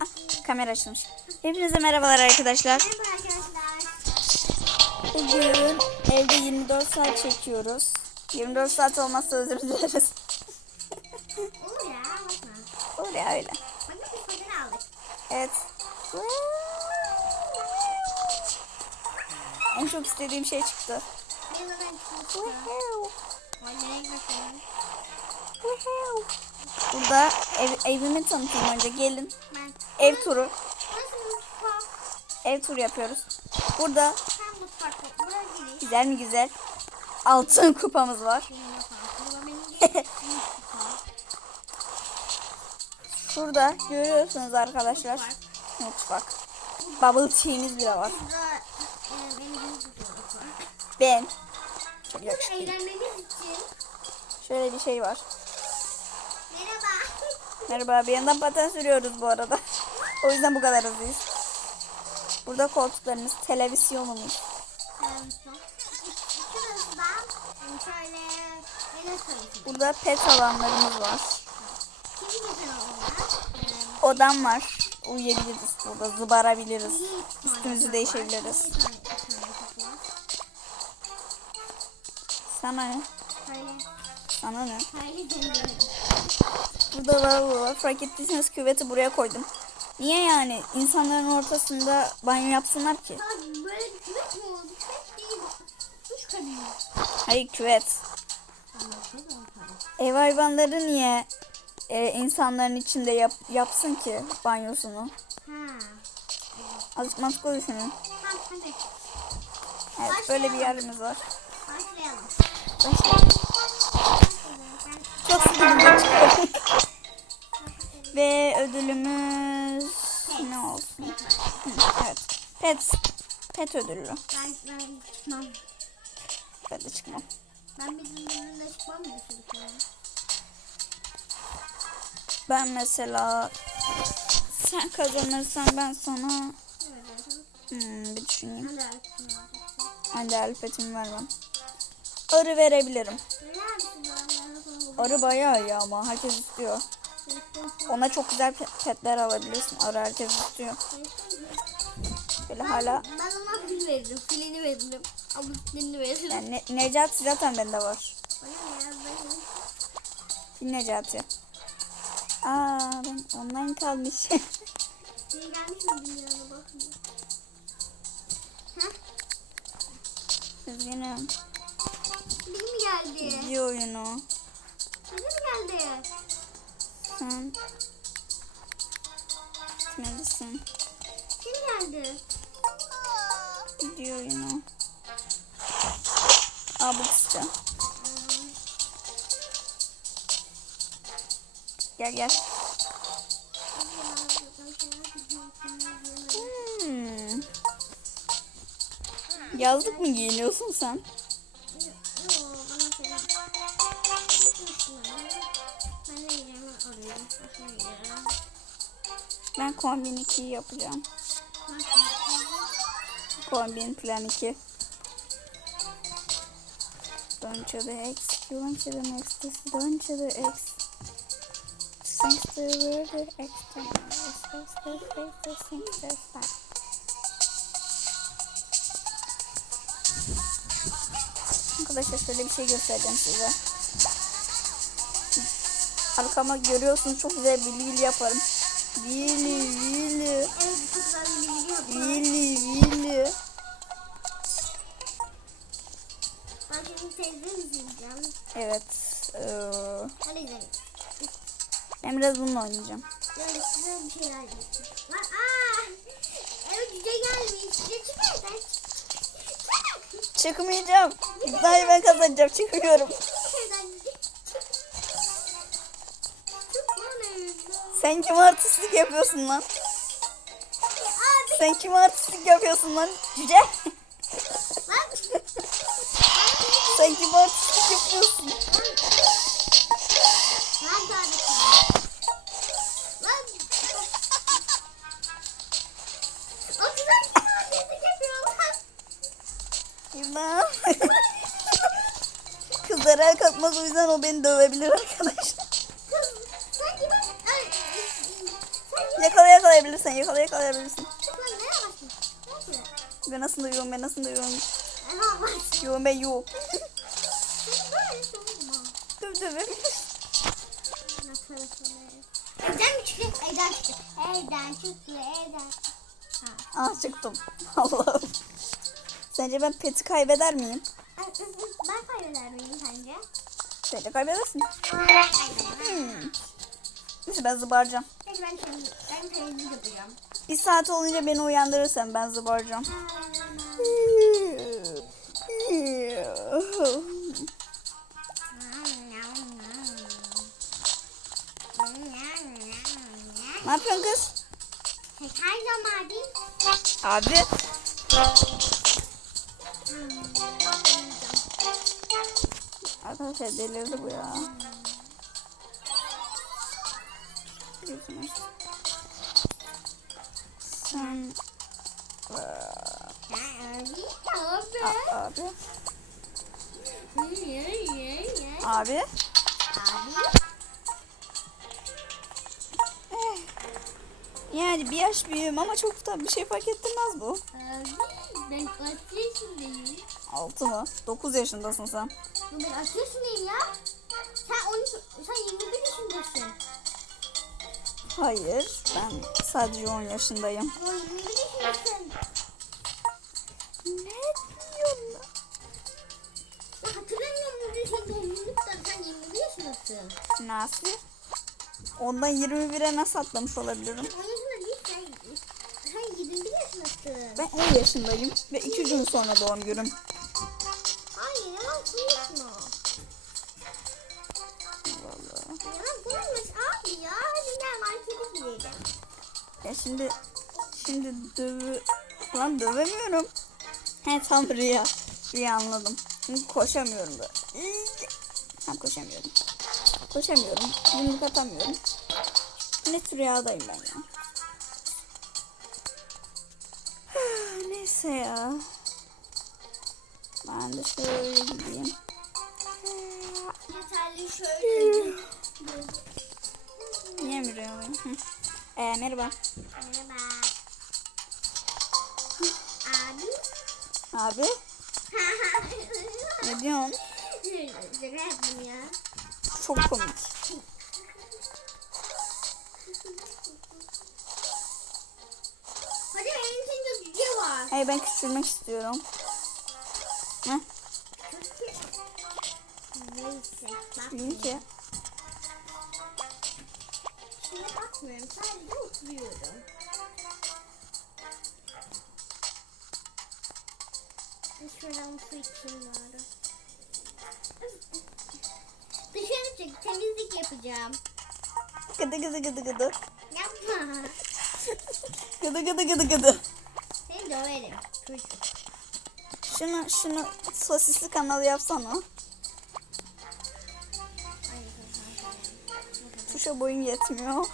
Ah, kamera açılmış. Hepinize merhabalar arkadaşlar. Merhaba arkadaşlar. Bugün evde 24 saat çekiyoruz. 24 saat olmazsa özür dileriz. Olur ya bakma. Olur ya öyle. Evet. En çok istediğim şey çıktı. Benim de ben çıkmıştım. Burada ev, evimi tanıtayım önce gelin. Ev turu. Ev turu yapıyoruz. Burada güzel mi güzel altın kupamız var. Şurada görüyorsunuz arkadaşlar. Mutfak. Bubble tea'miz bile var. E. Ben. Şöyle bir şey var. Merhaba. Bir yandan paten sürüyoruz bu arada. O yüzden bu kadar hızlıyız. Burada koltuklarımız, televizyonumuz. Burada pet alanlarımız var. Odam var. Uyuyabiliriz burada, zıbarabiliriz. Üstümüzü değişebiliriz. Sana ne? Sana ne? Burada lavabo var. Fark ettiyseniz küveti buraya koydum. Niye yani? İnsanların ortasında banyo yapsınlar ki. Böyle bir küvet mi oldu? Küvet değil. Duş kabini. Hayır küvet. Ev hayvanları niye e, insanların içinde yap, yapsın ki banyosunu? Ha. Azıcık mantıklı düşünün. Tamam hadi. Evet böyle bir yerimiz var. Başlayalım. Çok sıkıldım. Ve ödülümüz ne olsun? Hı, Evet. Pet. Pet ödüllü. Ben, ben çıkmam. Ben de çıkmam. Ben bir dındırında çıkmam düşünüyorum? Ben mesela sen kazanırsan ben sana hmm, bir düşüneyim. Hadi alpetimi vermem. Arı verebilirim. Arı bayağı iyi ama herkes istiyor. Ona çok güzel pe- petler alabilirsin. Arı herkes istiyor. Böyle hala Ben ona fil veririm. Filini veririm. Ablusini veririm. yani ne, Necati zaten bende var. Fil Necati. Aa ben online kalmış. Şey gelmiş mi bilmiyorum bakmıyor. Üzgünüm. biri mi geldi? Video oyunu. Biri mi geldi? Sen gitmelisin. Kim geldi? Video oyunu. Aa bu kısacağım. Gel gel. Hmm. Yazlık mı giyiniyorsun sen? Kombin 2'yi yapacağım. Kombin plan 2. Don't to the X, want to the next, don't to the X. To the word X, the X, X. Arkadaşlar şöyle bir şey göstereceğim size. Arkama görüyorsunuz çok güzel bilgi yaparım. Vili vili vili vili. Ben şimdi teyzemi izleyeceğim. Evet. Hadi izleyelim. ben biraz bununla oynayacağım. Yani size bir şeyler diyeceğim. Lan aaa! Evet cüce gelmiş. Cüce çık evden. Çık. Çıkmayacağım. İddiayı ben kazanacağım. Çıkmıyorum. Sen kim artistlik yapıyorsun lan? Sen kim artistlik yapıyorsun lan? Cüce. Sen kim artistlik yapıyorsun? Kızlara el kalkmaz o yüzden o beni dövebilir arkadaşlar. Yakala yakalayabilirsin. Ne yapıyorsun? Ben aslında yoğum ben aslında bak. Yoğum ben. Ne parası ne? Evden mi çıktı? Evden çıktı. Evden çıktı. Evden. Ha. Ah çıktım. Allah'ım. Sence ben peti kaybeder miyim? Ben kaybeder miyim sence? Bence kaybedersin. Hmm. Neyse ben zıbaracağım. Peki ben kendim, ben kendim yapacağım. Bir saat olunca beni uyandırırsan ben zıbaracağım. Ne yapıyorsun kız? Zaman değil. Abi. Arkadaşlar delirdi bu ya. Biliyorsunuz. Sen A- abi. Abi. Eh. Yani bir yaş büyüğüm ama çok da bir şey fark ettirmez bu. Ben kaç yaşındayım? 6 mı? 9 yaşındasın sen. Ben kaç yaşındayım ya? Sen 13, sen 21 yaşındasın. Hayır. Ben sadece 10 yaşındayım. O 21 yaşındasın. Ne diyorsun? Ya hatırlamıyor musun? Senin doğum günün kutladı. Sen 21 yaşındasın. Nasıl? Ondan 21'e nasıl atlamış olabilirim? 10 yaşında değil sen. Sen 21 yaşındasın. Ben 10 yaşındayım ve 2 gün sonra doğum günüm. Ya şimdi şimdi dövü lan dövemiyorum. He tam rüya. Rüya anladım. Şimdi koşamıyorum böyle. Tam koşamıyorum. Koşamıyorum. Yumruk atamıyorum. Net rüyadayım ben ya. Neyse ya. Ben de şöyle gideyim. Yeterli şöyle. Hı. Ee, merhaba. Merhaba. Abi. Abi ne diyorsun? Çok komik. Hadi içinde cüce var. Hayır ben küçülmek istiyorum. Heh, Neyse. ki. Bakmıyorum. Sadece oturuyorum. Bir Şuradan su içeyim bari. Dışarı çık. Temizlik yapacağım. Gıdı gıdı gıdı gıdı. Yapma. Gıdı gıdı gıdı gıdı. Seni döverim. Çocuk. Şunu şunu sosisli kanalı yapsana. Ay, Tuşa boyun yetmiyor.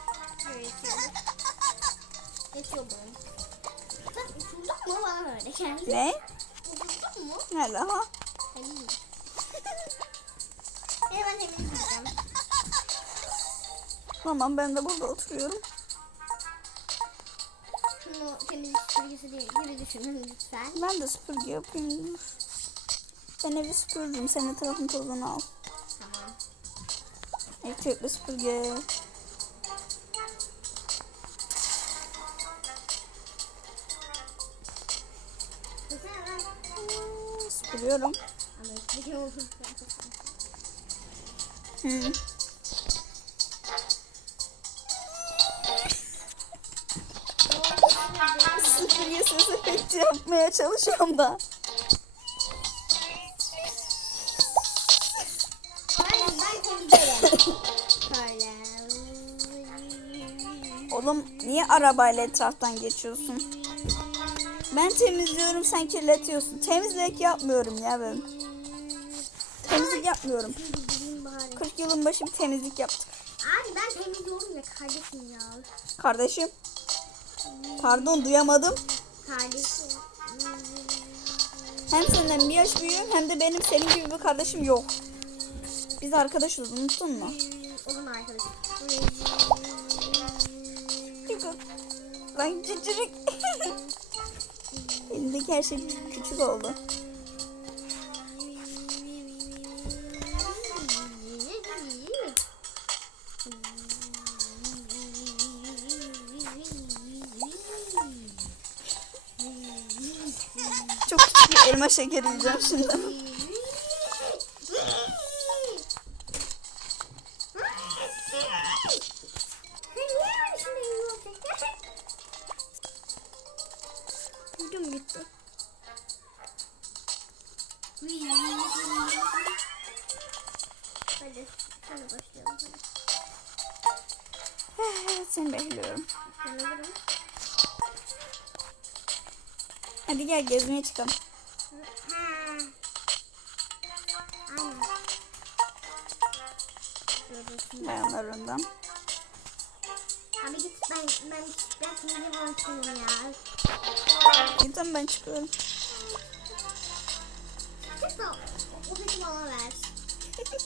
Geçiyor bunu. Sen usurdun mu bana öyle geldi? Ne? Usurdun mu? Nerede ha? Hayır. Ee, ben temizleyeceğim. Tamam ben de burada oturuyorum. Şunu temizlik süpürgesi değil gibi düşünün lütfen. Ben de süpürge yapayım. dur. Ben evi süpürürüm. Sen etrafın tozunu al. Tamam. Elektrikli süpürge. Olsun. Hı. Süpürge sesi efekti yapmaya çalışıyorum da. Oğlum niye arabayla etraftan geçiyorsun? Ben temizliyorum sen kirletiyorsun. Temizlik yapmıyorum ya ben. Temizlik yapmıyorum. Temizleyeyim bari. 40 yılın başı bir temizlik yaptık. Abi ben temizliyorum ya kardeşim ya. Kardeşim. Pardon duyamadım. Kardeşim. Hem senden bir yaş büyüğüm hem de benim senin gibi bir kardeşim yok. Biz arkadaşız unuttun mu? O zaman arkadaşım. Yıkı. Lan cücürük. Elimdeki her şey küçük oldu. Çok küçük elma şekeri yiyeceğim şimdi. Hadi, hadi başlayalım. Hadi. Seni bekliyorum. Ben. Hadi gel gezmeye çıkalım. Bayanlar önden. Abi git ben ben ben şimdi ya. Tamam ben çıkıyorum. Da o peki bana ver. Pet ver,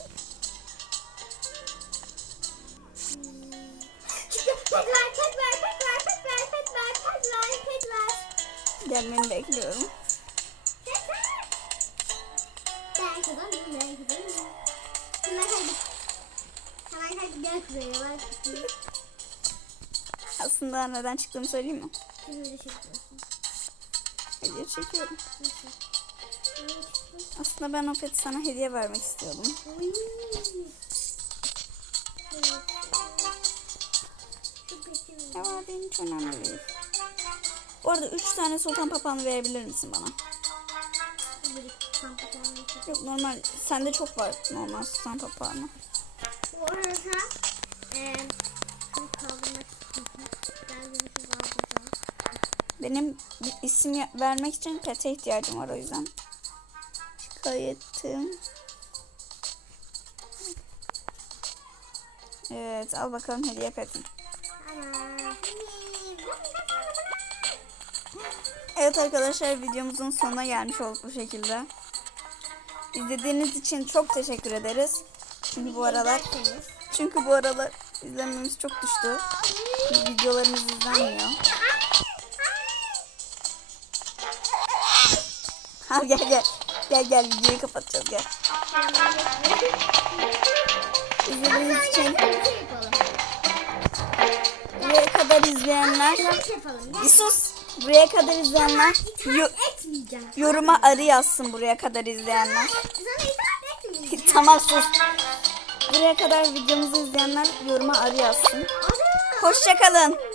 pet ver, pet ver, pet ver, pet ver, pet ver, pet ver. Gelmeni bekliyorum. Ben kazandım, ben kazandım. Hemen. Hemen. Ben. Aslında neden çıktığımı söyleyeyim mi? Şey yapıyorsun. Hediye çekiyorum. Nasıl? Aslında ben o peti sana hediye vermek istiyordum. Peti Ya benim hiç önemli değil. Bu arada 3 tane sultan papağanı verebilir misin bana? Yok normal. Sende çok var normal sultan papağanı. Bu arada. Benim isim vermek için pete ihtiyacım var o yüzden. Kayıttım. Evet al bakalım hediye petin. Evet arkadaşlar videomuzun sonuna gelmiş olduk bu şekilde. İzlediğiniz için çok teşekkür ederiz. Çünkü bu aralar çünkü bu aralar izlenmemiz çok düştü. Videolarımız izlenmiyor. Ha gel gel. Gel gel videoyu kapatacağız gel. İzlediğiniz için buraya kadar izleyenler bir sus. Buraya kadar izleyenler yo- yoruma arı yazsın buraya kadar izleyenler. Tamam sus. Buraya kadar videomuzu izleyenler yoruma arı yazsın. Hoşçakalın. Hoşça kal.